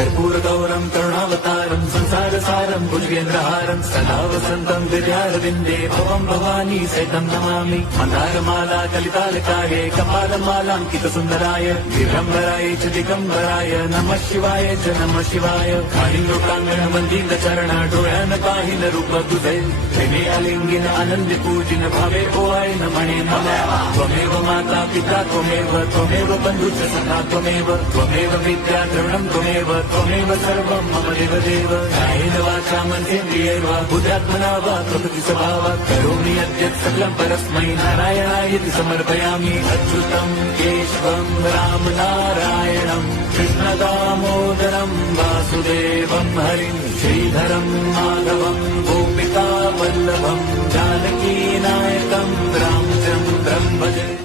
कर्पूर गौरम करुणावतारम संसार सारम भुजगेंद्रहारम सदा वसंतम विद्यारविंदे भवम भवानी सहितं नमामि मंदारमाला कलितालकाये कपालमालांकित सुंदराय दिगंबराय च दिगंबराय नमः शिवाय च नमः शिवाय खाली लोकांगण मंदिर चरण डोळ्यान पाहिन रूप तुझे प्रेमे आलिंगिन आनंद पूजिन भावे ओवाय न म्हणे मला त्वमेव माता पिता त्वमेव बंधुच सखा त्वमेव विद्या द्रवणं त्वमेव सर्वं मम देवदेव कायेन वाचा मनसेन्द्रियैर्वा बुद्ध्यात्मना वा प्रकृति स्वभावात् करोमि यद्यत् सकलं परस्मै नारायणायति समर्पयामि अच्युतं केशवं राम नारायणं कृष्णदामोदरं वासुदेवं हरिं श्रीधरं माधवं गोपिका वल्लभं जानकी नायकं रामचन्द्रं भजे।